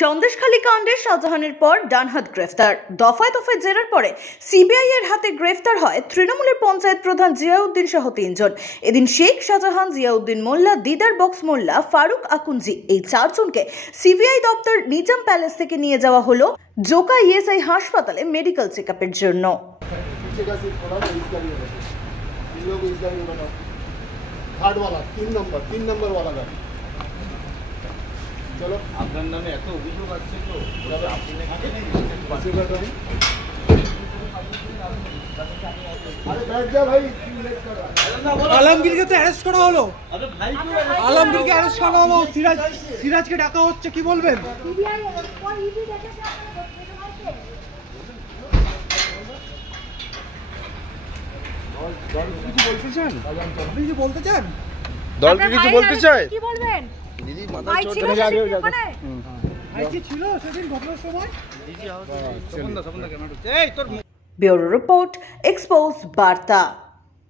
সন্দেশখালী কাণ্ডে শাহজাহানের পর ডানহাত গ্রেফতার। দফায় দফায় জেরার পরে সিবিআই এর হাতে গ্রেফতার হয় তৃণমূলের পঞ্চায়েত প্রধান জিয়াউদ্দিন সহ 3 জন। এদিন শেখ শাহজাহান, জিয়াউদ্দিন মোল্লা, দিদার বক্স মোল্লা, ফারুক আকুঞ্জি এই 4 জনকে সিবিআই দপ্তর নিজাম প্যালেস থেকে নিয়ে যাওয়া হলো জোকা ইএসআই হাসপাতালে মেডিকেল চেকআপের জন্য। चलो আপনার নামে এত অভিযোগ আসছে তো আপনি আরে बैठ जा भाई আলমগীরকে তো অ্যারেস্ট করা হলো। আরে ভাই আলমগীরকে অ্যারেস্ট করা হলো, সিরাজকে ডাকা হচ্ছে, কি বলবেন? কিছু বলতে চান? দলকে কিছু বলতে চায়? কি বলবেন? দিদি মাথা ভাই চোট ছিল আইছি ছিল সেদিন ঘটনার সময়। ব্যুরো রিপোর্ট, এক্সপোজ বার্তা।